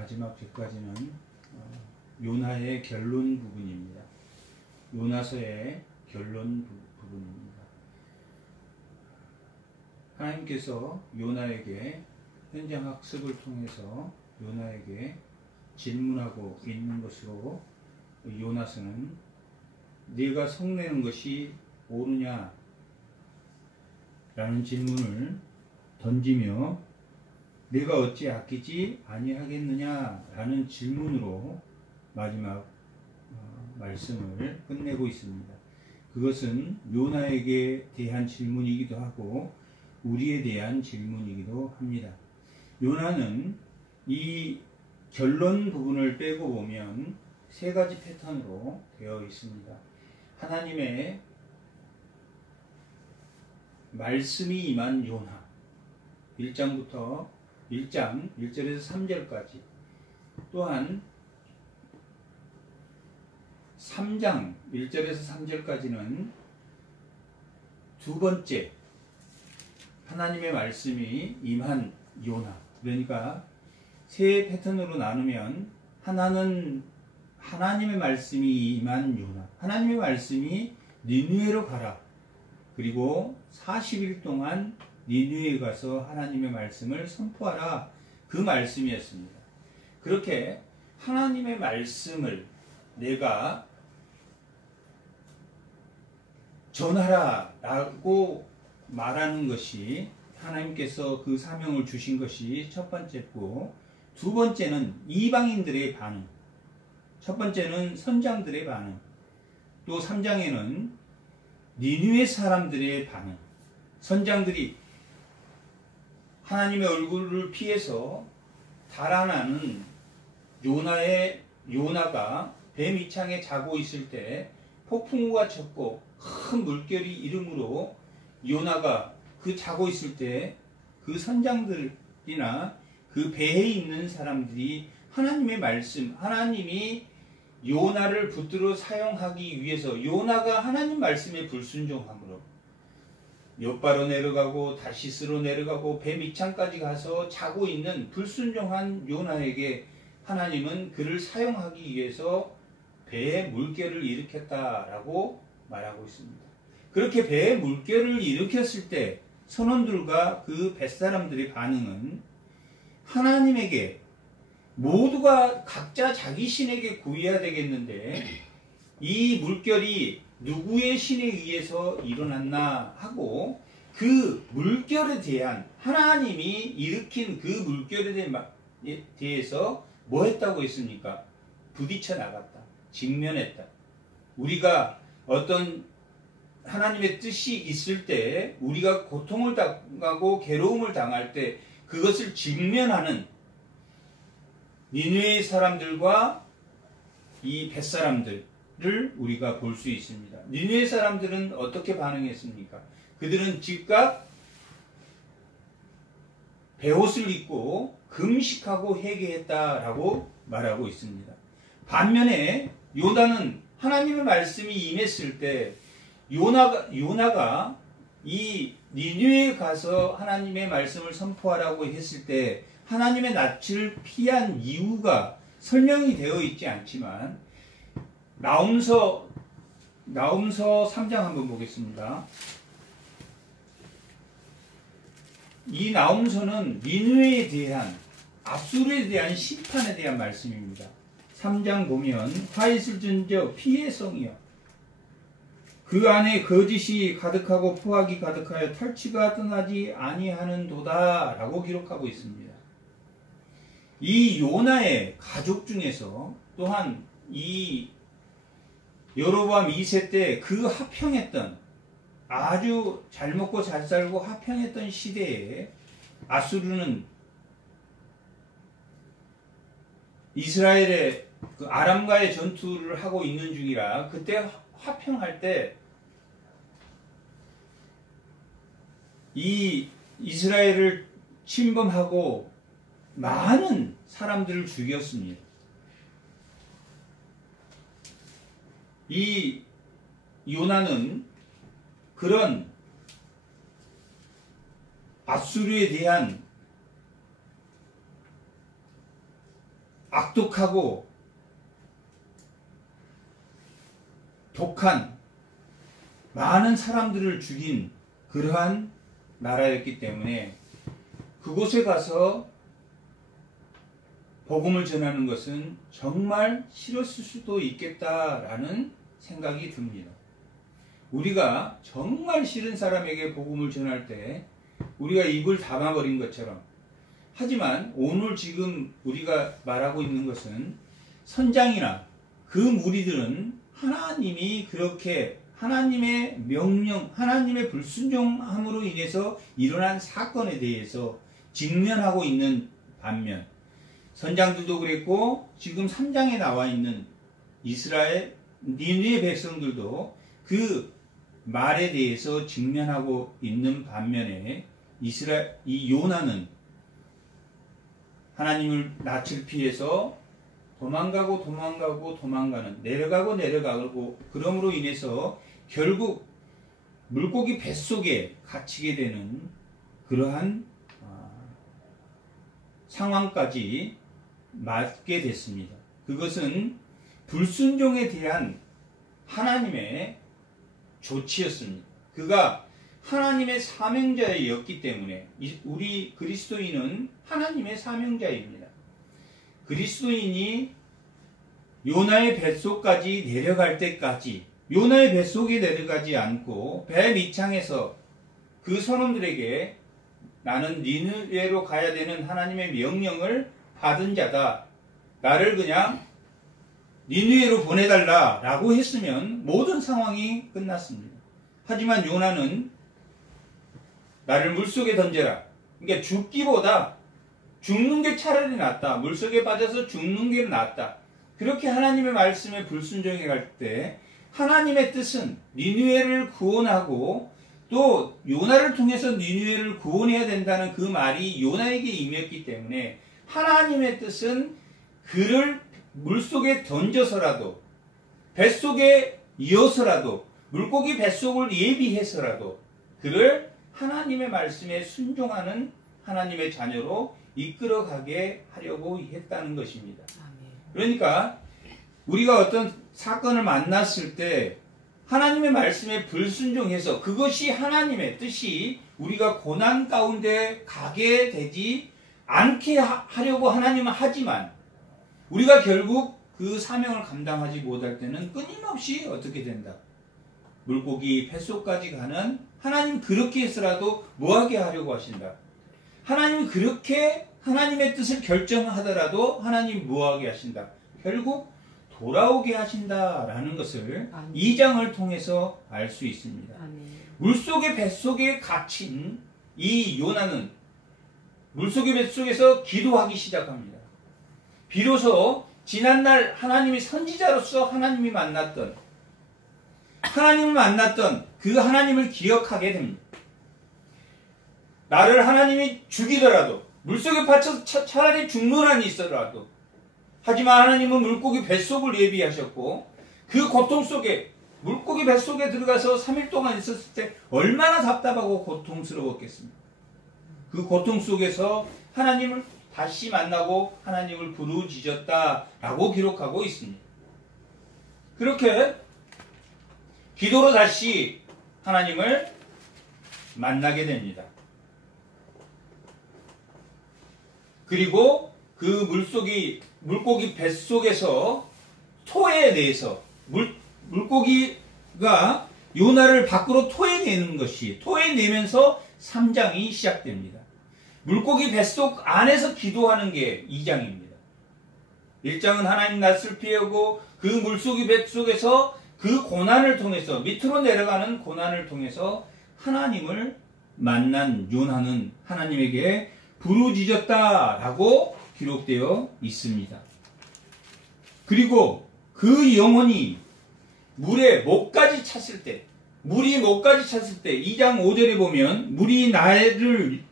마지막 주까지는 요나의 결론 부분입니다. 요나서의 결론 부분입니다. 하나님께서 요나에게 현장 학습을 통해서 요나에게 질문하고 있는 것으로 요나서는 네가 성내는 것이 옳으냐? 라는 질문을 던지며 네가 어찌 아끼지 아니하겠느냐? 라는 질문으로 마지막 말씀을 끝내고 있습니다. 그것은 요나에게 대한 질문이기도 하고 우리에 대한 질문이기도 합니다. 요나는 이 결론 부분을 빼고 보면 세 가지 패턴으로 되어 있습니다. 하나님의 말씀이 임한 요나 1장 1절에서 3절까지, 또한 3장 1절에서 3절까지는 두 번째 하나님의 말씀이 임한 요나, 그러니까 세 패턴으로 나누면 하나는 하나님의 말씀이 임한 요나, 하나님의 말씀이 니느웨로 가라, 그리고 40일 동안 니느웨에 가서 하나님의 말씀을 선포하라, 그 말씀이었습니다. 그렇게 하나님의 말씀을 내가 전하라 라고 말하는 것이 하나님께서 그 사명을 주신 것이 첫 번째고, 두 번째는 이방인들의 반응, 첫 번째는 선장들의 반응, 또 3장에는 니느웨 사람들의 반응. 선장들이 하나님의 얼굴을 피해서 달아나는 요나가 배 밑창에 자고 있을 때 폭풍우가 쳤고 큰 물결이 일음으로 요나가 그 자고 있을 때 그 선장들이나 그 배에 있는 사람들이 하나님의 말씀, 하나님이 요나를 붙들어 사용하기 위해서 요나가 하나님 말씀에 불순종함으로 욥바로 내려가고 다시스로 내려가고 배 밑창까지 가서 자고 있는 불순종한 요나에게 하나님은 그를 사용하기 위해서 배에 물결을 일으켰다라고 말하고 있습니다. 그렇게 배에 물결을 일으켰을 때 선원들과 그 뱃사람들의 반응은 하나님에게 모두가 각자 자기 신에게 구해야 되겠는데 이 물결이 누구의 신에 의해서 일어났나 하고 그 물결에 대한 하나님이 일으킨 그 물결에 대해서 뭐 했다고 했습니까? 부딪혀 나갔다. 직면했다. 우리가 어떤 하나님의 뜻이 있을 때 우리가 고통을 당하고 괴로움을 당할 때 그것을 직면하는 니느웨 사람들과 이 뱃사람들을 우리가 볼 수 있습니다. 니느웨 사람들은 어떻게 반응했습니까? 그들은 즉각 베옷을 입고 금식하고 회개했다라고 말하고 있습니다. 반면에 요나는 하나님의 말씀이 임했을 때 요나가 이 니느웨에 가서 하나님의 말씀을 선포하라고 했을 때 하나님의 낯을 피한 이유가 설명이 되어 있지 않지만 나훔서 3장 한번 보겠습니다. 이 나훔서는 니느웨에 대한 앗수르에 대한 심판에 대한 말씀입니다. 3장 보면 화 있을 진저 피의 성이여 그 안에 거짓이 가득하고 포악이 가득하여 탈취가 떠나지 아니하는도다 라고 기록하고 있습니다. 이 요나의 가족 중에서 또한 이 여로보암 2세 때 그 화평했던 아주 잘 먹고 잘 살고 화평했던 시대에 앗수르는 이스라엘의 그 아람과의 전투를 하고 있는 중이라 그때 화평할 때 이 이스라엘을 침범하고 많은 사람들을 죽였습니다. 이 요나는 그런 앗수르에 대한 악독하고 독한 많은 사람들을 죽인 그러한 나라였기 때문에 그곳에 가서 복음을 전하는 것은 정말 싫었을 수도 있겠다라는 생각이 듭니다. 우리가 정말 싫은 사람에게 복음을 전할 때 우리가 입을 닫아버린 것처럼, 하지만 오늘 지금 우리가 말하고 있는 것은 선장이나 그 무리들은 하나님이 그렇게 하나님의 명령, 하나님의 불순종함으로 인해서 일어난 사건에 대해서 직면하고 있는 반면, 선장들도 그랬고 지금 3장에 나와 있는 이스라엘 니느웨 백성들도 그 말에 대해서 직면하고 있는 반면에 이 요나는 하나님을 낯을 피해서 도망가는, 내려가고 그럼으로 인해서 결국 물고기 뱃속에 갇히게 되는 그러한 상황까지 맞게 됐습니다. 그것은 불순종에 대한 하나님의 조치였습니다. 그가 하나님의 사명자였기 때문에 우리 그리스도인은 하나님의 사명자입니다. 그리스도인이 요나의 뱃속까지 내려갈 때까지 요나의 뱃속에 내려가지 않고 배 밑창에서 그 선원들에게 나는 니느웨로 가야 되는 하나님의 명령을 받은 자다, 나를 그냥 니느웨로 보내달라 라고 했으면 모든 상황이 끝났습니다. 하지만 요나는 나를 물속에 던져라, 그러니까 죽기보다 죽는 게 차라리 낫다, 물속에 빠져서 죽는 게 낫다, 그렇게 하나님의 말씀에 불순종해 갈 때 하나님의 뜻은 니느웨를 구원하고 또 요나를 통해서 니느웨를 구원해야 된다는 그 말이 요나에게 임했기 때문에 하나님의 뜻은 그를 물속에 던져서라도, 뱃속에 이어서라도, 물고기 뱃속을 예비해서라도 그를 하나님의 말씀에 순종하는 하나님의 자녀로 이끌어가게 하려고 했다는 것입니다. 그러니까 우리가 어떤 사건을 만났을 때 하나님의 말씀에 불순종해서 그것이 하나님의 뜻이 우리가 고난 가운데 가게 되지 않게 하려고 하나님은 하지만 우리가 결국 그 사명을 감당하지 못할 때는 끊임없이 어떻게 된다? 물고기 뱃속까지 가는, 하나님 그렇게 해서라도 뭐하게 하려고 하신다? 하나님 그렇게 하나님의 뜻을 결정하더라도 하나님 뭐하게 하신다? 결국 돌아오게 하신다라는 것을 아멘. 2장을 통해서 알 수 있습니다. 아멘. 물속의 뱃속에 갇힌 이 요나는 물속의 뱃속에서 기도하기 시작합니다. 비로소 지난날 하나님이 선지자로서 하나님을 만났던 그 하나님을 기억하게 됩니다. 나를 하나님이 죽이더라도, 물속에 받쳐서 차라리 죽는 한이 있더라도, 하지만 하나님은 물고기 뱃속을 예비하셨고 그 고통 속에, 물고기 뱃속에 들어가서 3일 동안 있었을 때 얼마나 답답하고 고통스러웠겠습니까? 그 고통 속에서 하나님을 다시 만나고 하나님을 부르짖었다라고 기록하고 있습니다. 그렇게 기도로 다시 하나님을 만나게 됩니다. 그리고 그 물고기 뱃속에서 토에 대해서 물고기가 요나를 밖으로 토해내면서 3장이 시작됩니다. 물고기 뱃속 안에서 기도하는 게 2장입니다. 1장은 하나님 낯을 피하고 그 물고기 뱃속에서 그 고난을 통해서, 밑으로 내려가는 고난을 통해서 하나님을 만난 요나는 하나님에게 부르짖었다라고 기록되어 있습니다. 그리고 그 영혼이 물이 목까지 찼을 때 2장 5절에 보면 물이 나를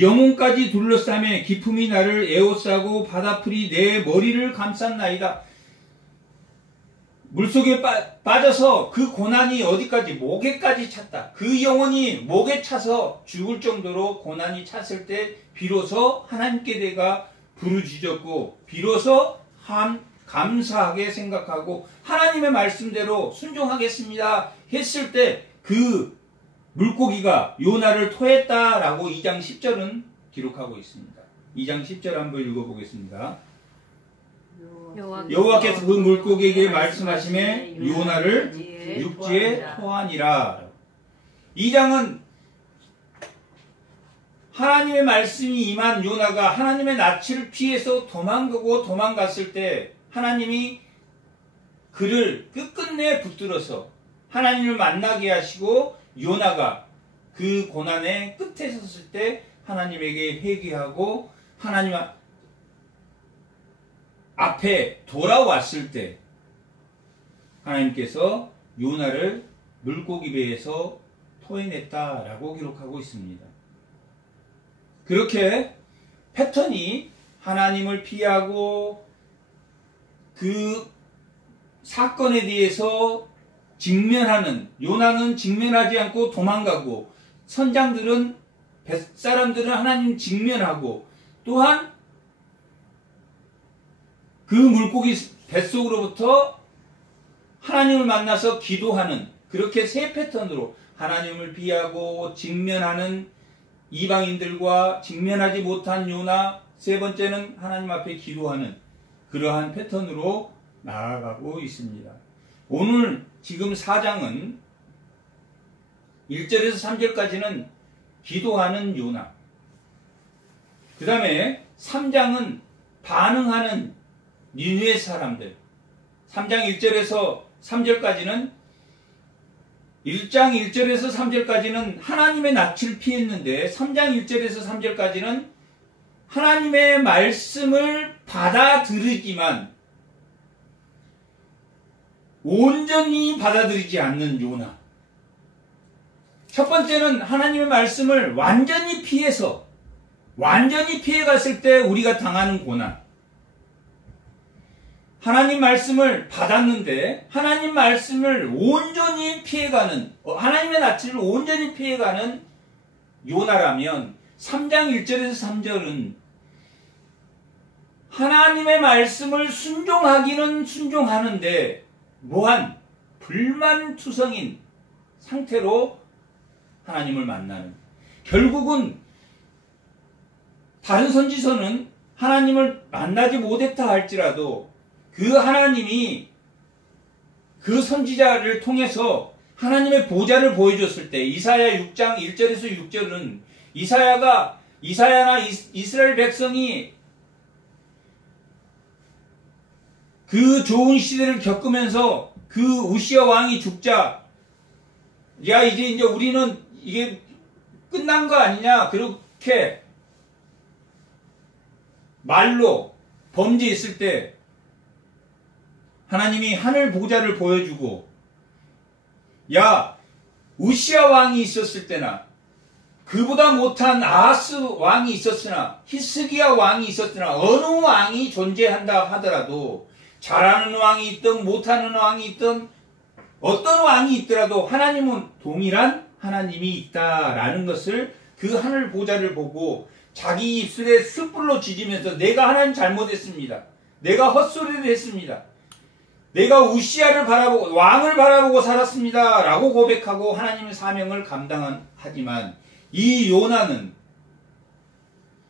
영혼까지 둘러싸매 기품이 나를 에워싸고 바다풀이 내 머리를 감쌌나이다. 물속에 빠져서 그 고난이 어디까지? 목에까지 찼다. 그 영혼이 목에 차서 죽을 정도로 고난이 찼을 때 비로소 하나님께 내가 부르짖었고 비로소 감사하게 생각하고 하나님의 말씀대로 순종하겠습니다 했을 때 그 물고기가 요나를 토했다라고 2장 10절은 기록하고 있습니다. 2장 10절 한번 읽어보겠습니다. 여호와께서 그 물고기에게 말씀하시매 요나를 육지에 토하니라. 2장은 하나님의 말씀이 임한 요나가 하나님의 낯을 피해서 도망갔을 때 하나님이 그를 끝끝내 붙들어서 하나님을 만나게 하시고 요나가 그 고난의 끝에 섰을 때 하나님에게 회개하고 하나님 앞에 돌아왔을 때 하나님께서 요나를 물고기 배에서 토해냈다라고 기록하고 있습니다. 그렇게 패턴이 하나님을 피하고 그 사건에 대해서 직면하는, 요나는 직면하지 않고 도망가고 선장들은 뱃사람들은 하나님 직면하고 또한 그 물고기 뱃속으로부터 하나님을 만나서 기도하는, 그렇게 세 패턴으로 하나님을 피하고 직면하는 이방인들과 직면하지 못한 요나, 세 번째는 하나님 앞에 기도하는 그러한 패턴으로 나아가고 있습니다. 오늘 지금 4장은 1절에서 3절까지는 기도하는 요나, 그 다음에 3장은 반응하는 니느웨 사람들, 3장 1절에서 3절까지는 1장 1절에서 3절까지는 하나님의 낯을 피했는데 3장 1절에서 3절까지는 하나님의 말씀을 받아들이지만 온전히 받아들이지 않는 요나. 첫 번째는 하나님의 말씀을 완전히 피해갔을 때 우리가 당하는 고난. 하나님 말씀을 받았는데 하나님 말씀을 온전히 피해가는, 하나님의 낯을 온전히 피해가는 요나라면 3장 1절에서 3절은 하나님의 말씀을 순종하기는 순종하는데 무한 불만투성인 상태로 하나님을 만나는, 결국은 다른 선지서는 하나님을 만나지 못했다 할지라도 그 하나님이 그 선지자를 통해서 하나님의 보좌를 보여줬을 때 이사야 6장 1절에서 6절은 이사야나 이스라엘 백성이 그 좋은 시대를 겪으면서 그 우시야 왕이 죽자, 야 이제 우리는 이게 끝난 거 아니냐, 그렇게 말로 범죄했을 때 하나님이 하늘 보좌를 보여주고, 야 우시야 왕이 있었을 때나 그보다 못한 아하스 왕이 있었으나 히스기야 왕이 있었으나 어느 왕이 존재한다 하더라도, 잘하는 왕이 있든 못하는 왕이 있든 어떤 왕이 있더라도 하나님은 동일한 하나님이 있다라는 것을 그 하늘 보좌를 보고 자기 입술에 숯불로 지지면서 내가 하나님 잘못했습니다, 내가 헛소리를 했습니다, 내가 우시야를 바라보고 왕을 바라보고 살았습니다 라고 고백하고 하나님의 사명을 감당하지만, 이 요나는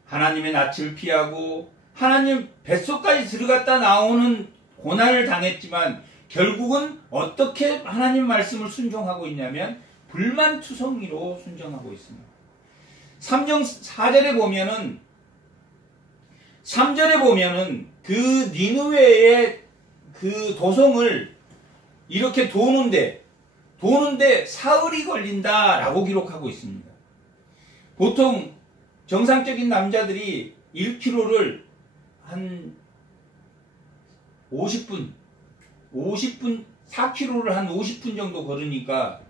하나님의 낯을 피하고 하나님 뱃속까지 들어갔다 나오는 고난을 당했지만 결국은 어떻게 하나님 말씀을 순종하고 있냐면 불만투성이로 순종하고 있습니다. 3장 4절에 보면은, 3절에 보면은 그 니느웨의 그 도성을 이렇게 도는데 사흘이 걸린다라고 기록하고 있습니다. 보통 정상적인 남자들이 1km를 한 50분, 4km를 한 50분 정도 걸으니까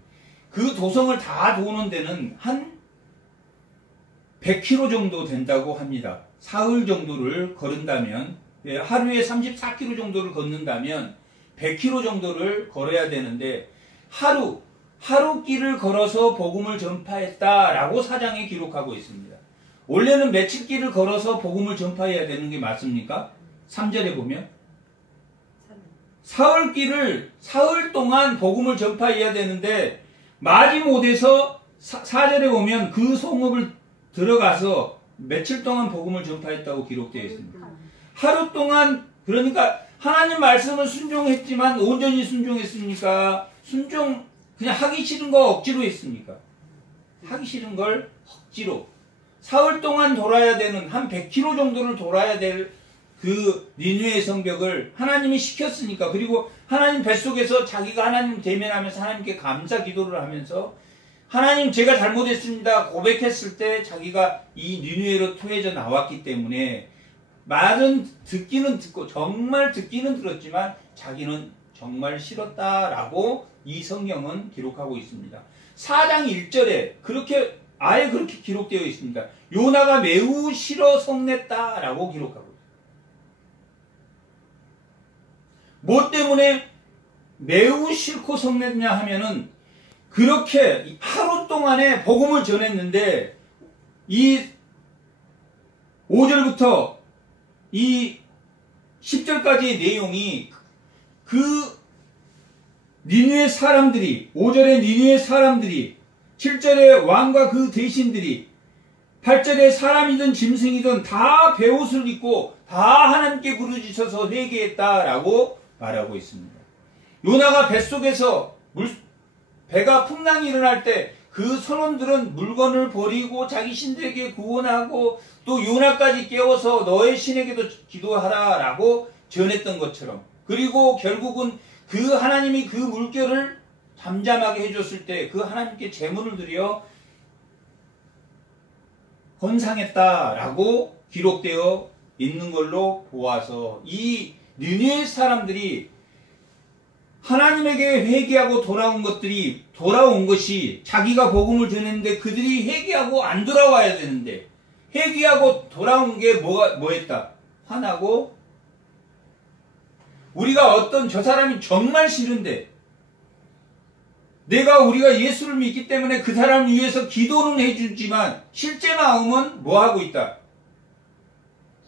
그 도성을 다 도는 데는 한 100km 정도 된다고 합니다. 사흘 정도를 걸은다면, 하루에 34km 정도를 걷는다면 100km 정도를 걸어야 되는데 하루 길을 걸어서 복음을 전파했다라고 사장에 기록하고 있습니다. 원래는 며칠 길을 걸어서 복음을 전파해야 되는 게 맞습니까? 3절에 보면 사흘 길을 사흘 동안 복음을 전파해야 되는데 마지못해서 4절에 보면 그 성읍을 들어가서 며칠 동안 복음을 전파했다고 기록되어 있습니다. 하루 동안, 그러니까 하나님 말씀을 순종했지만 온전히 순종했습니까? 그냥 하기 싫은 거 억지로 했습니까? 하기 싫은 걸 억지로. 사흘 동안 돌아야 되는, 한 100km 정도를 돌아야 될 그 니느웨의 성벽을 하나님이 시켰으니까, 그리고 하나님 뱃속에서 자기가 하나님 대면하면서 하나님께 감사 기도를 하면서 하나님 제가 잘못했습니다 고백했을 때 자기가 이 니느웨로 토해져 나왔기 때문에 말은 듣기는 듣고 정말 듣기는 들었지만 자기는 정말 싫었다라고 이 성경은 기록하고 있습니다. 4장 1절에 아예 그렇게 기록되어 있습니다. 요나가 매우 싫어 성냈다라고 기록하고 있습니다. 뭐 때문에 매우 싫고 성냈냐 하면은 그렇게 하루 동안에 복음을 전했는데 이 5절부터 이 10절까지의 내용이 그 니느웨 사람들이 5절에 니느웨 사람들이 7절에 왕과 그 대신들이 8절에 사람이든 짐승이든 다 베옷을 입고 다 하나님께 부르짖어서 회개했다라고 말하고 있습니다. 요나가 뱃속에서 배가 풍랑이 일어날 때 그 선원들은 물건을 버리고 자기 신들에게 구원하고 또 요나까지 깨워서 너의 신에게도 기도하라라고 전했던 것처럼, 그리고 결국은 그 하나님이 그 물결을 잠잠하게 해줬을 때 그 하나님께 제물을 드려 헌상했다라고 기록되어 있는 걸로 보아서 이 니느웨 사람들이 하나님에게 회개하고 돌아온 것이 자기가 복음을 전했는데 그들이 회개하고 안 돌아와야 되는데 회개하고 돌아온 게 뭐였다? 화나고 우리가 저 사람이 정말 싫은데 우리가 예수를 믿기 때문에 그 사람을 위해서 기도는 해주지만 실제 마음은 뭐하고 있다?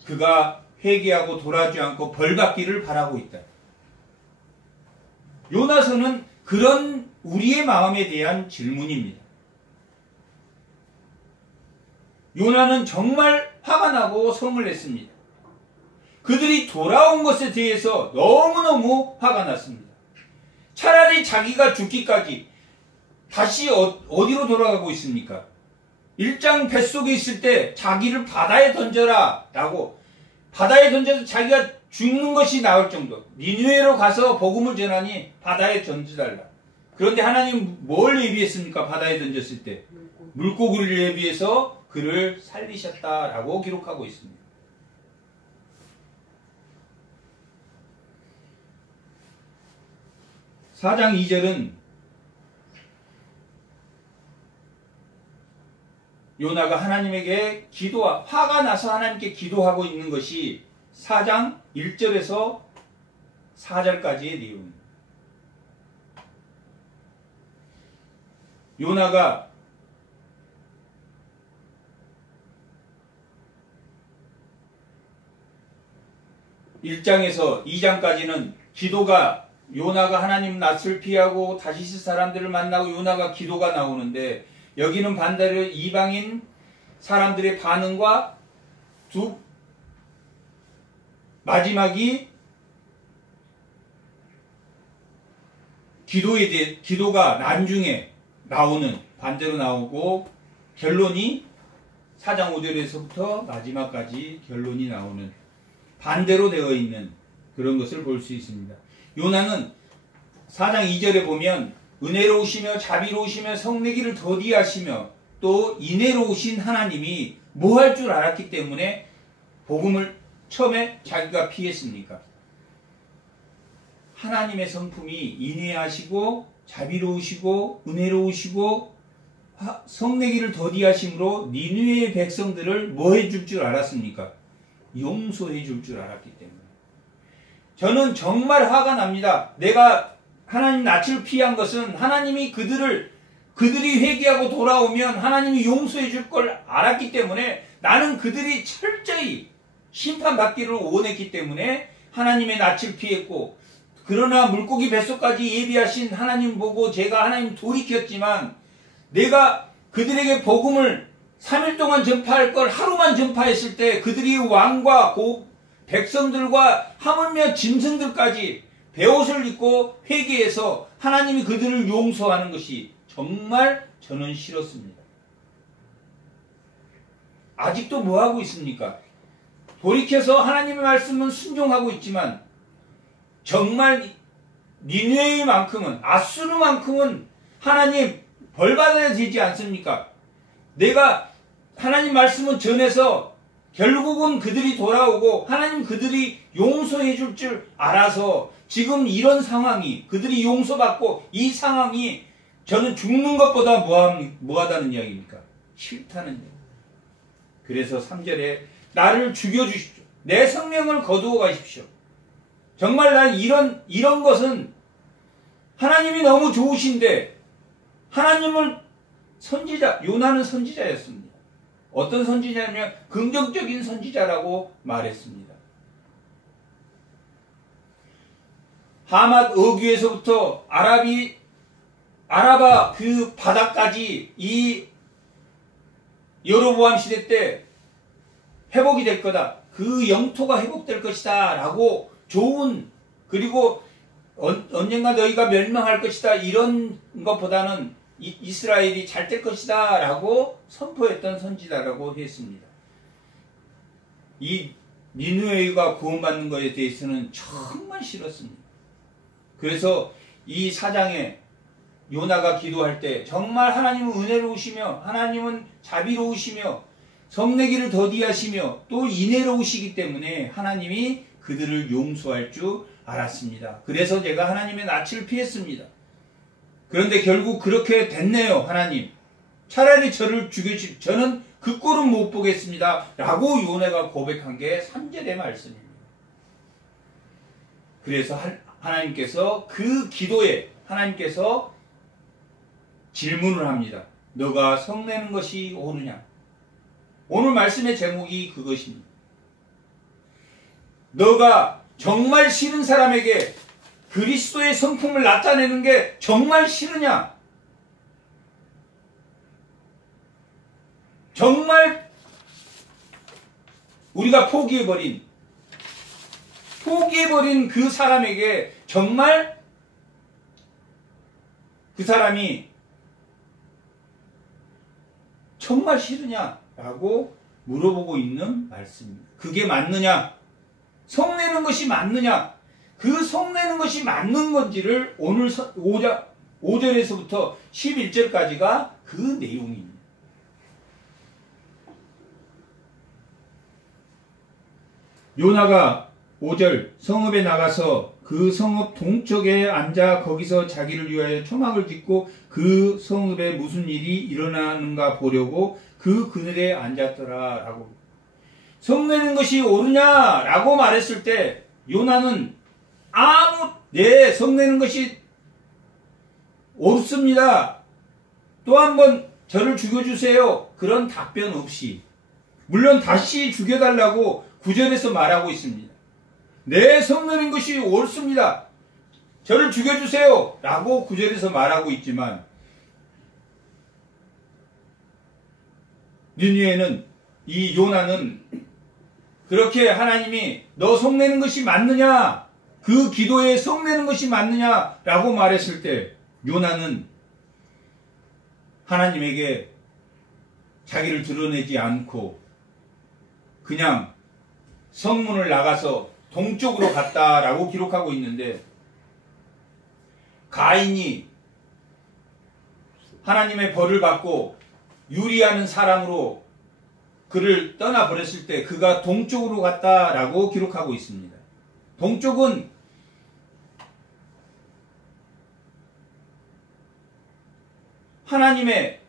그가 회개하고 돌아오지 않고 벌받기를 바라고 있다. 요나서는 그런 우리의 마음에 대한 질문입니다. 요나는 정말 화가 나고 성을 냈습니다. 그들이 돌아온 것에 대해서 너무너무 화가 났습니다. 차라리 자기가 죽기까지 다시 어디로 돌아가고 있습니까? 1장 뱃속에 있을 때 자기를 바다에 던져라 라고, 바다에 던져서 자기가 죽는 것이 나을 정도, 니느웨로 가서 복음을 전하니 바다에 던져달라. 그런데 하나님 뭘 예비했습니까? 바다에 던졌을 때 물고기를 예비해서 그를 살리셨다라고 기록하고 있습니다. (4장 2절은) 요나가 하나님에게 화가 나서 하나님께 기도하고 있는 것이 4장 1절에서 4절까지의 내용입니다. 요나가 (1장에서) (2장까지는) 기도가, 요나가 하나님 낯을 피하고 다시스 사람들을 만나고 요나가 기도가 나오는데, 여기는 반대로 이방인 사람들의 반응과 마지막이 기도가 나중에 나오는, 반대로 나오고 결론이 4장 5절에서부터 마지막까지 결론이 나오는 반대로 되어 있는 그런 것을 볼 수 있습니다. 요나는 4장 2절에 보면 은혜로우시며 자비로우시며 성내기를 더디하시며 또 인애로우신 하나님이 뭐 할 줄 알았기 때문에 복음을 처음에 자기가 피했습니까? 하나님의 성품이 인애하시고 자비로우시고 은혜로우시고 성내기를 더디하심으로 니느웨의 백성들을 뭐 해줄 줄 알았습니까? 용서해 줄 줄 알았기 때문에. 저는 정말 화가 납니다. 내가 하나님 낯을 피한 것은 하나님이 그들이 회개하고 돌아오면 하나님이 용서해 줄 걸 알았기 때문에 나는 그들이 철저히 심판받기를 원했기 때문에 하나님의 낯을 피했고, 그러나 물고기 뱃속까지 예비하신 하나님 보고 제가 하나님 돌이켰지만, 내가 그들에게 복음을 3일 동안 전파할 걸 하루만 전파했을 때 그들이 왕과 백성들과 하물며 짐승들까지 베옷을 입고 회개해서 하나님이 그들을 용서하는 것이 정말 저는 싫었습니다. 아직도 뭐하고 있습니까? 돌이켜서 하나님의 말씀은 순종하고 있지만 정말 니느웨만큼은, 아수르만큼은 하나님 벌받아야 되지 않습니까? 내가 하나님 말씀을 전해서 결국은 그들이 돌아오고 하나님 그들이 용서해 줄 줄 알아서 지금 이런 상황이, 그들이 용서받고 이 상황이 저는 죽는 것보다 뭐하다는 이야기입니까? 싫다는 이야기. 그래서 3절에 나를 죽여주십시오. 내 생명을 거두어 가십시오. 정말 난 이런 것은 하나님이 너무 좋으신데, 하나님을 요나는 선지자였습니다. 어떤 선지자냐면 긍정적인 선지자라고 말했습니다. 하맛 어귀에서부터 아라바 그 바다까지 이 여로보암 시대 때 회복이 될 거다. 그 영토가 회복될 것이다. 라고 좋은, 그리고 언젠가 너희가 멸망할 것이다. 이런 것보다는 이스라엘이 잘 될 것이다. 라고 선포했던 선지자라고 했습니다. 이 니느웨가 구원받는 것에 대해서는 정말 싫었습니다. 그래서 이 4장에 요나가 기도할 때 정말 하나님은 은혜로우시며 하나님은 자비로우시며 성내기를 더디하시며 또 인애로우시기 때문에 하나님이 그들을 용서할 줄 알았습니다. 그래서 제가 하나님의 낯을 피했습니다. 그런데 결국 그렇게 됐네요. 하나님 차라리 저를 죽여주십시오. 저는 그 꼴은 못 보겠습니다. 라고 요나가 고백한 게 3절의 말씀입니다. 그래서 하나님께서 그 기도에 하나님께서 질문을 합니다. 너가 성내는 것이 옳으냐? 오늘 말씀의 제목이 그것입니다. 너가 정말 싫은 사람에게 그리스도의 성품을 나타내는 게 정말 싫으냐? 정말 우리가 포기해버린 그 사람에게 정말 그 사람이 정말 싫으냐라고 물어보고 있는 말씀입니다. 그게 맞느냐? 성내는 것이 맞느냐? 그 성내는 것이 맞는 건지를 오늘 5절에서부터 11절까지가 그 내용입니다. 요나가 5절 성읍에 나가서 그 성읍 동쪽에 앉아 거기서 자기를 위하여 초막을 짓고 그 성읍에 무슨 일이 일어나는가 보려고 그 그늘에 앉았더라 라고. 성내는 것이 옳으냐라고 말했을 때 요나는 성내는 것이 옳습니다. 또 한 번 저를 죽여주세요. 그런 답변 없이, 물론 다시 죽여달라고 9절에서 말하고 있습니다. 내 성내는 것이 옳습니다. 저를 죽여주세요. 라고 9절에서 말하고 있지만 니느웨는, 이 요나는 그렇게 하나님이 너 성내는 것이 맞느냐? 그 기도에 성내는 것이 맞느냐? 라고 말했을 때 요나는 하나님에게 자기를 드러내지 않고 그냥 성문을 나가서 동쪽으로 갔다라고 기록하고 있는데, 가인이 하나님의 벌을 받고 유리하는 사람으로 그를 떠나버렸을 때 그가 동쪽으로 갔다라고 기록하고 있습니다. 동쪽은 하나님의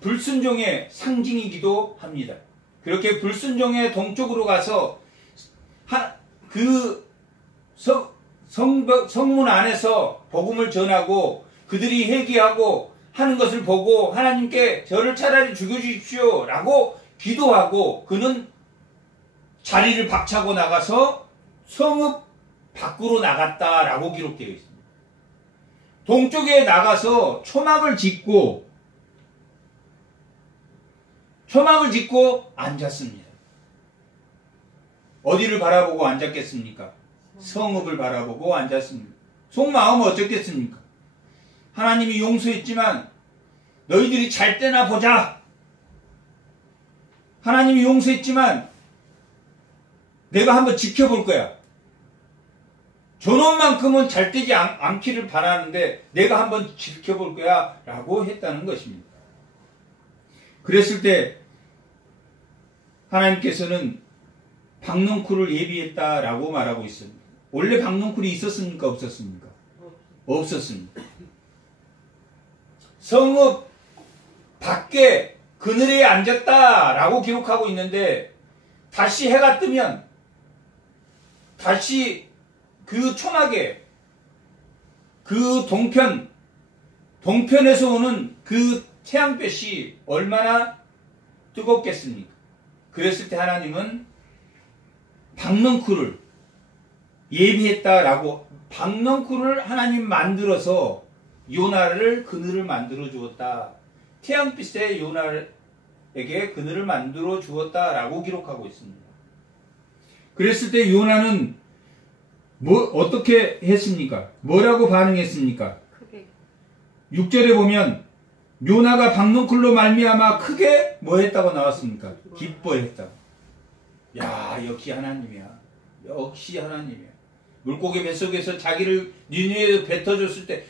불순종의 상징이기도 합니다. 그렇게 불순종의 동쪽으로 가서 성문 안에서 복음을 전하고 그들이 회개하고 하는 것을 보고 하나님께 저를 차라리 죽여주십시오 라고 기도하고 그는 자리를 박차고 나가서 성읍 밖으로 나갔다라고 기록되어 있습니다. 동쪽에 나가서 초막을 짓고 앉았습니다. 어디를 바라보고 앉았겠습니까? 성읍을 바라보고 앉았습니다. 속마음은 어떻겠습니까? 하나님이 용서했지만 너희들이 잘 때나 보자. 하나님이 용서했지만 내가 한번 지켜볼 거야. 저놈만큼은 잘 되지 않기를 바라는데 내가 한번 지켜볼 거야 라고 했다는 것입니다. 그랬을 때 하나님께서는 박넝쿨을 예비했다라고 말하고 있습니다. 원래 박넝쿨이 있었습니까? 없었습니까? 없었습니다. 성읍 밖에 그늘에 앉았다라고 기록하고 있는데 다시 해가 뜨면 다시 그 초막에 그 동편에서 오는 그 태양볕이 얼마나 뜨겁겠습니까? 그랬을 때 하나님은 박넝쿨을 예비했다라고 박넝쿨을 하나님 만들어서 요나를 그늘을 만들어 주었다. 태양빛에 요나에게 그늘을 만들어 주었다라고 기록하고 있습니다. 그랬을 때 요나는 어떻게 했습니까? 뭐라고 반응했습니까? 6절에 보면 요나가 박넝쿨로 말미암아 크게 뭐 했다고 나왔습니까? 기뻐했다. 야, 역시 하나님이야. 역시 하나님이야. 물고기 뱃속에서 자기를 니느웨에 뱉어줬을 때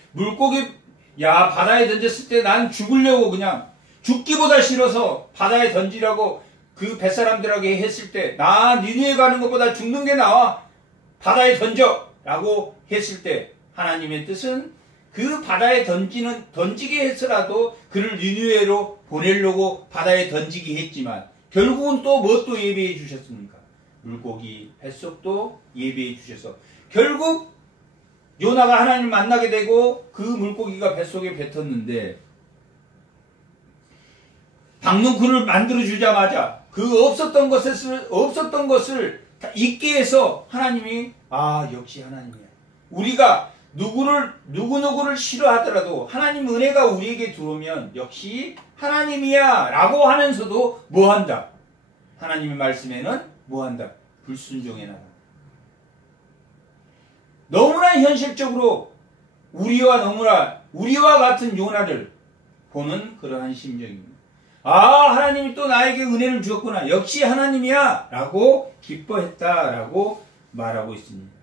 바다에 던졌을 때 난 죽으려고 그냥 죽기보다 싫어서 바다에 던지라고 그 뱃사람들에게 했을 때 나 니느웨 가는 것보다 죽는 게 나아. 바다에 던져! 라고 했을 때 하나님의 뜻은 그 바다에 던지게 했으라도 그를 니느웨로 보내려고 바다에 던지게 했지만 결국은 또 뭐 예비해 주셨습니까? 물고기 뱃속도 예비해 주셔서 결국 요나가 하나님을 만나게 되고 그 물고기가 뱃속에 뱉었는데 박넝쿨을 만들어 주자마자 그 없었던 것을 있게 해서 하나님이 역시 하나님이야. 우리가 누구누구를 싫어하더라도 하나님 은혜가 우리에게 들어오면 역시 하나님이야 라고 하면서도 뭐한다? 하나님의 말씀에는 뭐한다? 불순종해 나가. 너무나 현실적으로 우리와 같은 요나를 보는 그러한 심정입니다. 하나님이 또 나에게 은혜를 주었구나. 역시 하나님이야 라고 기뻐했다라고 말하고 있습니다.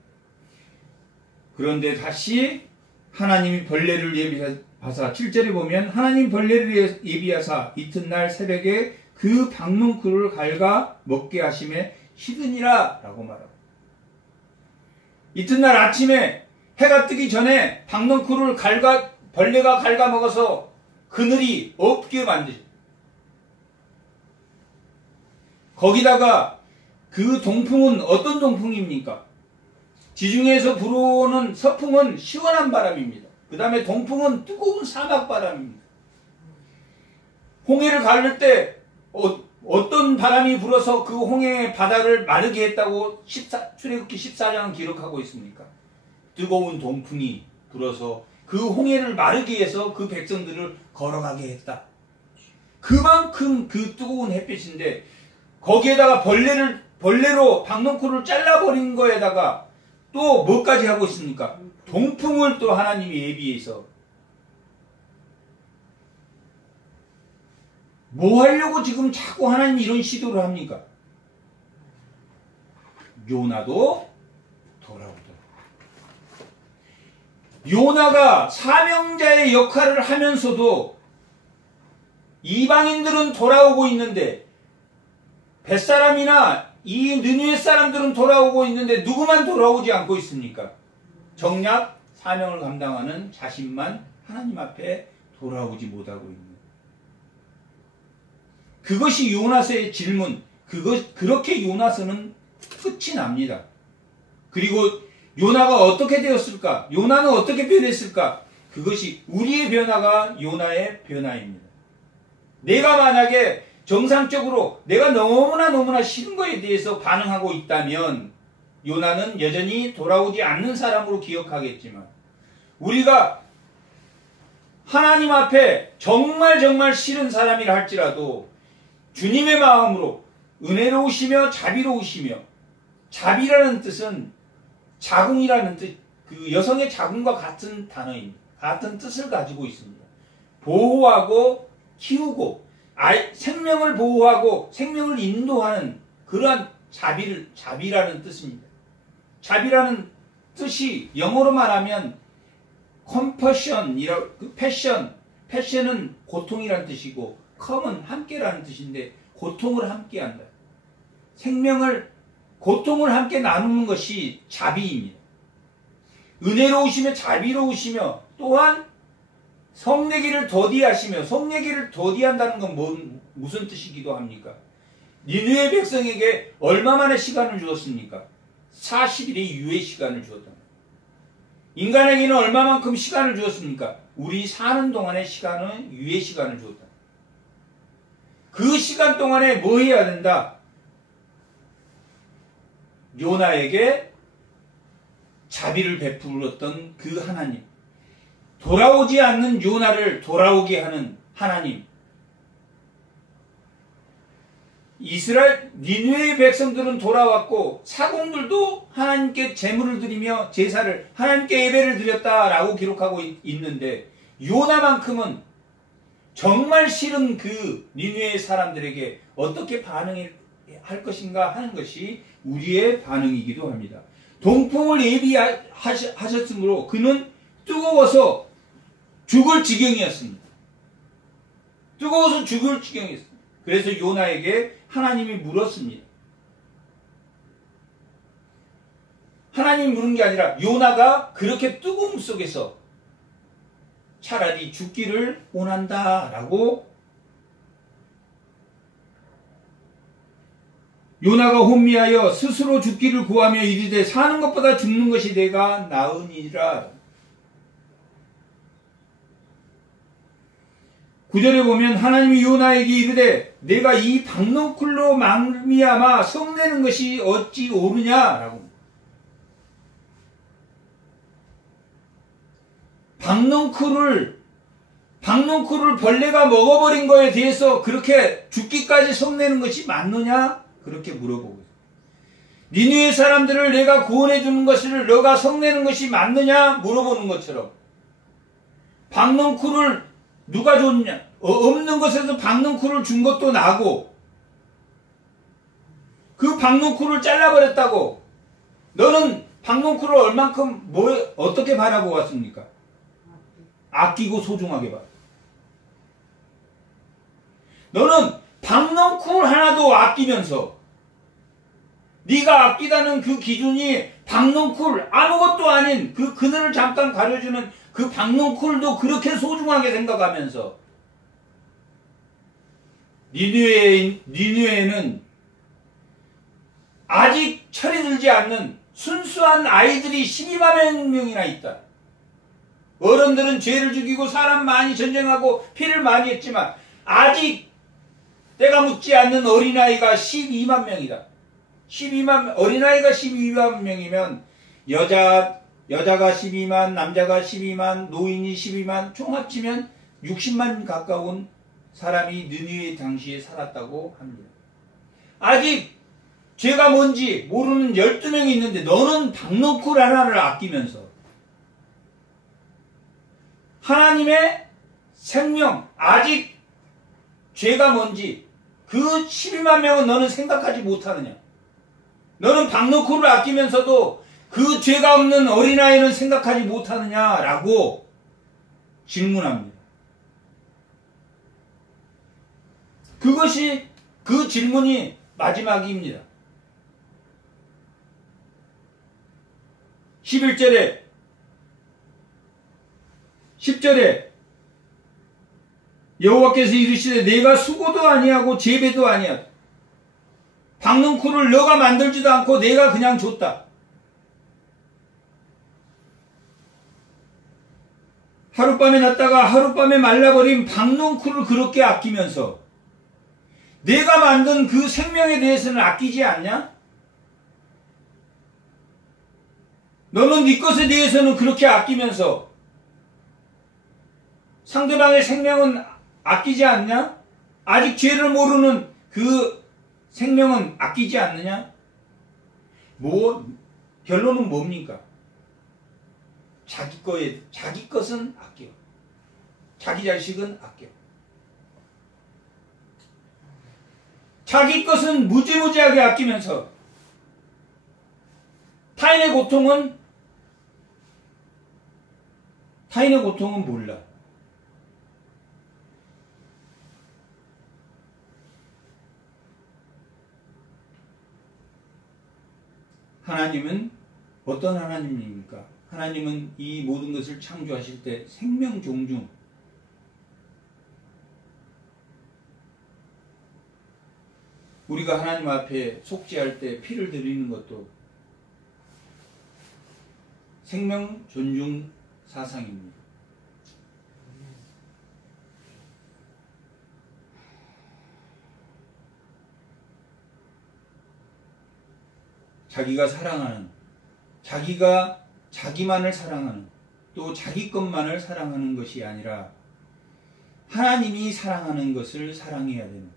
그런데 다시 하나님이 벌레를 예비하사 7절에 보면 하나님 벌레를 예비하사 이튿날 새벽에 그 박넝쿨을 갉아 먹게 하심에 히드니라 라고 말하고 이튿날 아침에 해가 뜨기 전에 박넝쿨을 벌레가 갉아먹어서 그늘이 없게 만드죠. 거기다가 그 동풍은 어떤 동풍입니까? 지중해에서 불어오는 서풍은 시원한 바람입니다. 그 다음에 동풍은 뜨거운 사막바람입니다. 홍해를 가를 때 어떤 바람이 불어서 그 홍해의 바다를 마르게 했다고 출애굽기 14장은 기록하고 있습니까? 뜨거운 동풍이 불어서 그 홍해를 마르게 해서 그 백성들을 걸어가게 했다. 그만큼 그 뜨거운 햇빛인데 거기에다가 벌레로 박넝쿨을 잘라버린 거에다가 또 뭐까지 하고 있습니까? 동풍을 또 하나님이 예비해서 뭐 하려고 지금 자꾸 하나님이 이런 시도를 합니까? 요나도 돌아오더라. 요나가 사명자의 역할을 하면서도 이방인들은 돌아오고 있는데 벳사람이나 이 느느웨 사람들은 돌아오고 있는데 누구만 돌아오지 않고 있습니까? 정략 사명을 감당하는 자신만 하나님 앞에 돌아오지 못하고 있는. 그것이 요나서의 질문. 그렇게 요나서는 끝이 납니다. 그리고 요나가 어떻게 되었을까? 요나는 어떻게 변했을까? 그것이 우리의 변화가 요나의 변화입니다. 내가 만약에 정상적으로 내가 너무나 싫은 거에 대해서 반응하고 있다면 요나는 여전히 돌아오지 않는 사람으로 기억하겠지만, 우리가 하나님 앞에 정말 싫은 사람이라 할지라도 주님의 마음으로 은혜로우시며 자비로우시며, 자비라는 뜻은 자궁이라는 뜻, 그 여성의 자궁과 같은 단어입니다. 같은 뜻을 가지고 있습니다. 보호하고 키우고 생명을 보호하고 생명을 인도하는 그러한 자비라는 뜻입니다. 자비라는 뜻이 영어로 말하면 compassion이라고, 패션은 고통이라는 뜻이고, come은 함께라는 뜻인데, 고통을 함께한다. 고통을 함께 나누는 것이 자비입니다. 은혜로우시며 자비로우시며, 또한 성내기를 더디하시며, 성내기를 더디한다는 건 무슨 뜻이기도 합니까? 니느웨 백성에게 얼마만의 시간을 주었습니까? 40일의 유예 시간을 주었다. 인간에게는 얼마만큼 시간을 주었습니까? 우리 사는 동안의 시간은 유예 시간을 주었다. 그 시간 동안에 뭐 해야 된다? 요나에게 자비를 베풀었던 그 하나님, 돌아오지 않는 요나를 돌아오게 하는 하나님, 니느웨의 백성들은 돌아왔고 사공들도 하나님께 제물을 드리며 제사를, 하나님께 예배를 드렸다라고 기록하고 있는데, 요나만큼은 정말 싫은 그 니느웨의 사람들에게 어떻게 반응할 것인가 하는 것이 우리의 반응이기도 합니다. 동풍을 예비하셨으므로 그는 뜨거워서 죽을 지경이었습니다. 뜨거워서 죽을 지경이었습니다. 그래서 요나에게 하나님이 물었습니다. 하나님이 물은 게 아니라 요나가 그렇게 뜨거움 속에서 차라리 죽기를 원한다라고, 요나가 혼미하여 스스로 죽기를 구하며 이르되 사는 것보다 죽는 것이 내가 나으니라. 9절에 보면 하나님이 요나에게 이르되 내가 이 박넝쿨로 말미암아 성내는 것이 어찌 옳으냐라고. 박넝쿨을 벌레가 먹어버린 거에 대해서 그렇게 죽기까지 성내는 것이 맞느냐? 그렇게 물어보고 있어요. 니느웨 사람들을 내가 구원해 주는 것을 너가 성내는 것이 맞느냐? 물어보는 것처럼, 박넝쿨을 누가 줬냐? 없는 것에서 박넝쿨을 준 것도 나고, 그 박넝쿨을 잘라버렸다고 너는 박넝쿨을 얼만큼 어떻게 바라보고 왔습니까? 아끼고 소중하게 봐. 너는 박넝쿨 하나도 아끼면서, 네가 아끼다는 그 기준이 박넝쿨, 아무것도 아닌 그 그늘을 잠깐 가려주는 그 박넝쿨도 그렇게 소중하게 생각하면서, 니느웨에는 아직 철이 들지 않는 순수한 아이들이 12만 명이나 있다. 어른들은 죄를 죽이고 사람 많이 전쟁하고 피를 많이 했지만 아직 때가 묻지 않는 어린아이가 12만 명이다. 어린아이가 12만 명이면 여자가 12만, 남자가 12만, 노인이 12만, 총 합치면 60만 가까운 사람이 느느웨 당시에 살았다고 합니다. 아직 죄가 뭔지 모르는 12명이 있는데 너는 박넝쿨 하나를 아끼면서 하나님의 생명, 아직 죄가 뭔지 그 12만 명은 너는 생각하지 못하느냐? 너는 박넝쿨을 아끼면서도 그 죄가 없는 어린아이는 생각하지 못하느냐라고 질문합니다. 그 질문이 마지막입니다. 11절에 10절에 여호와께서 이르시되 내가 수고도 아니하고 재배도 아니하다. 박넝쿨을 너가 만들지도 않고 내가 그냥 줬다. 하룻밤에 났다가 하룻밤에 말라버린 박넝쿨을 그렇게 아끼면서 내가 만든 그 생명에 대해서는 아끼지 않냐? 너는 네 것에 대해서는 그렇게 아끼면서 상대방의 생명은 아끼지 않냐? 아직 죄를 모르는 그 생명은 아끼지 않느냐? 결론은 뭡니까? 자기 것은 아껴. 자기 자식은 아껴. 자기 것은 무지무지하게 아끼면서 타인의 고통은 몰라. 하나님은 어떤 하나님입니까? 하나님은 이 모든 것을 창조하실 때 생명 종중, 우리가 하나님 앞에 속죄할 때 피를 드리는 것도 생명 존중 사상입니다. 자기가 사랑하는, 자기가 자기만을 사랑하는, 또 자기 것만을 사랑하는 것이 아니라 하나님이 사랑하는 것을 사랑해야 되는,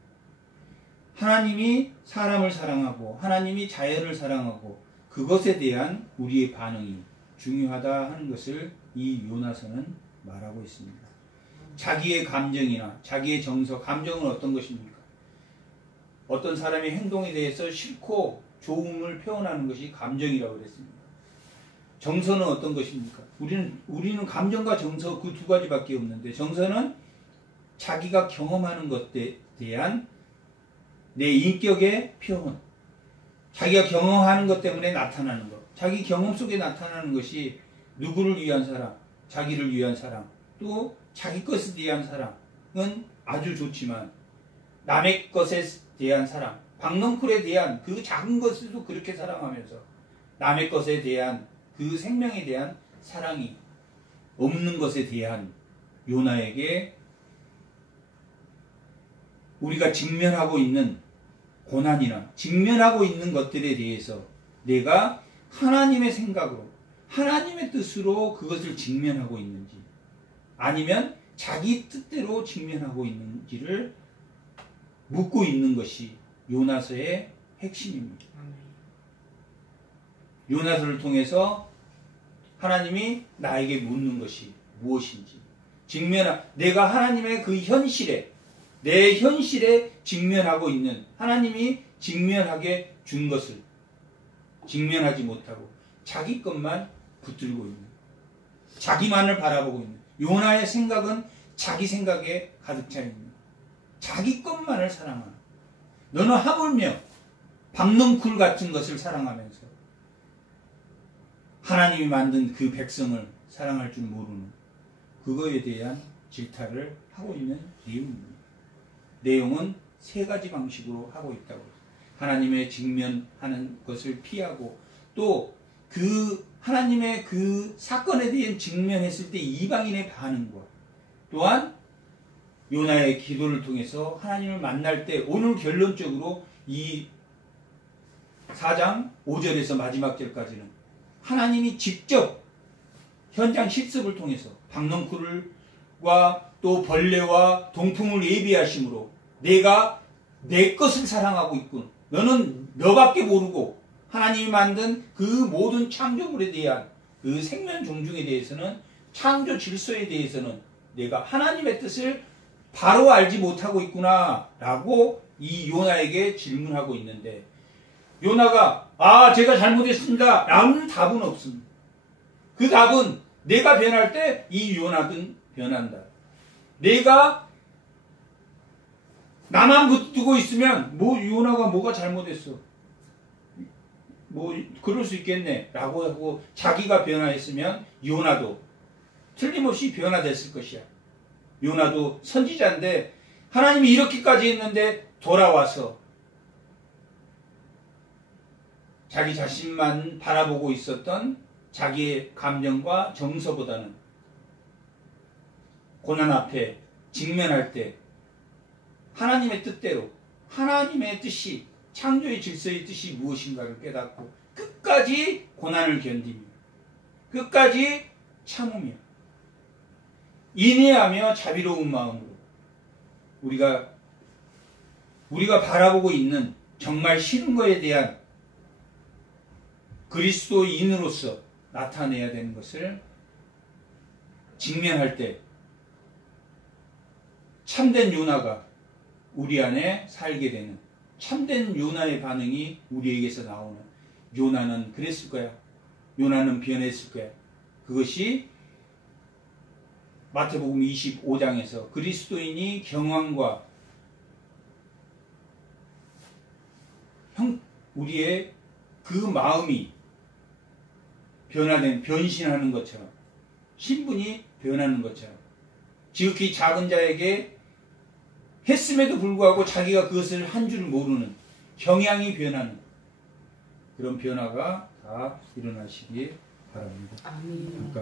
하나님이 사람을 사랑하고 하나님이 자연을 사랑하고 그것에 대한 우리의 반응이 중요하다 하는 것을 이 요나서는 말하고 있습니다. 자기의 감정이나 자기의 정서, 감정은 어떤 것입니까? 어떤 사람의 행동에 대해서 싫고 좋음을 표현하는 것이 감정이라고 그랬습니다. 정서는 어떤 것입니까? 우리는 감정과 정서 그 두 가지밖에 없는데, 정서는 자기가 경험하는 것에 대한 내 인격의 표현, 자기가 경험하는 것 때문에 나타나는 것, 자기 경험 속에 나타나는 것이 누구를 위한 사랑, 자기를 위한 사랑, 또 자기 것에 대한 사랑은 아주 좋지만 남의 것에 대한 사랑, 박넝쿨에 대한 그 작은 것에도 그렇게 사랑하면서 남의 것에 대한 그 생명에 대한 사랑이 없는 것에 대한 요나에게 우리가 직면하고 있는 고난이나 직면하고 있는 것들에 대해서 내가 하나님의 생각으로, 하나님의 뜻으로 그것을 직면하고 있는지, 아니면 자기 뜻대로 직면하고 있는지를 묻고 있는 것이 요나서의 핵심입니다. 요나서를 통해서 하나님이 나에게 묻는 것이 무엇인지, 내가 하나님의 그 현실에, 내 현실에 직면하고 있는, 하나님이 직면하게 준 것을 직면하지 못하고 자기 것만 붙들고 있는, 자기만을 바라보고 있는, 요나의 생각은 자기 생각에 가득 차 있는, 자기 것만을 사랑하는, 너는 하물며 박넝쿨 같은 것을 사랑하면서 하나님이 만든 그 백성을 사랑할 줄 모르는, 그거에 대한 질타를 하고 있는 내용입니다. 내용은 세 가지 방식으로 하고 있다고. 하나님의 직면하는 것을 피하고, 또 그 하나님의 그 사건에 대해 직면했을 때 이방인의 반응과, 또한 요나의 기도를 통해서 하나님을 만날 때, 오늘 결론적으로 이 4장 5절에서 마지막 절까지는 하나님이 직접 현장 실습을 통해서 박넝쿨과 또 벌레와 동풍을 예비하심으로 내가 내 것을 사랑하고 있군, 너는 너밖에 모르고 하나님이 만든 그 모든 창조물에 대한 그 생명 존중에 대해서는, 창조 질서에 대해서는 내가 하나님의 뜻을 바로 알지 못하고 있구나 라고 이 요나에게 질문하고 있는데, 요나가 제가 잘못했습니다 라는 답은 없습니다. 그 답은 내가 변할 때 이 요나는 변한다. 내가 나만 붙들고 있으면 요나가 뭐가 잘못했어, 그럴 수 있겠네 라고 하고 자기가 변화했으면 요나도 틀림없이 변화됐을 것이야. 요나도 선지자인데 하나님이 이렇게까지 했는데 돌아와서 자기 자신만 바라보고 있었던 자기의 감정과 정서보다는 고난 앞에 직면할 때 하나님의 뜻대로, 하나님의 뜻이, 창조의 질서의 뜻이 무엇인가를 깨닫고 끝까지 고난을 견디며 끝까지 참으며 인내하며 자비로운 마음으로 우리가 바라보고 있는 정말 싫은 것에 대한 그리스도인으로서 나타내야 되는 것을 직면할 때 참된 요나가 우리 안에 살게 되는, 참된 요나의 반응이 우리에게서 나오는, 요나는 그랬을 거야, 요나는 변했을 거야. 그것이 마태복음 25장에서 그리스도인이 경황과 우리의 그 마음이 변신하는 것처럼, 신분이 변하는 것처럼, 지극히 작은 자에게 했음에도 불구하고 자기가 그것을 한 줄 모르는 경향이 변하는 그런 변화가 다 일어나시기 바랍니다. 아멘.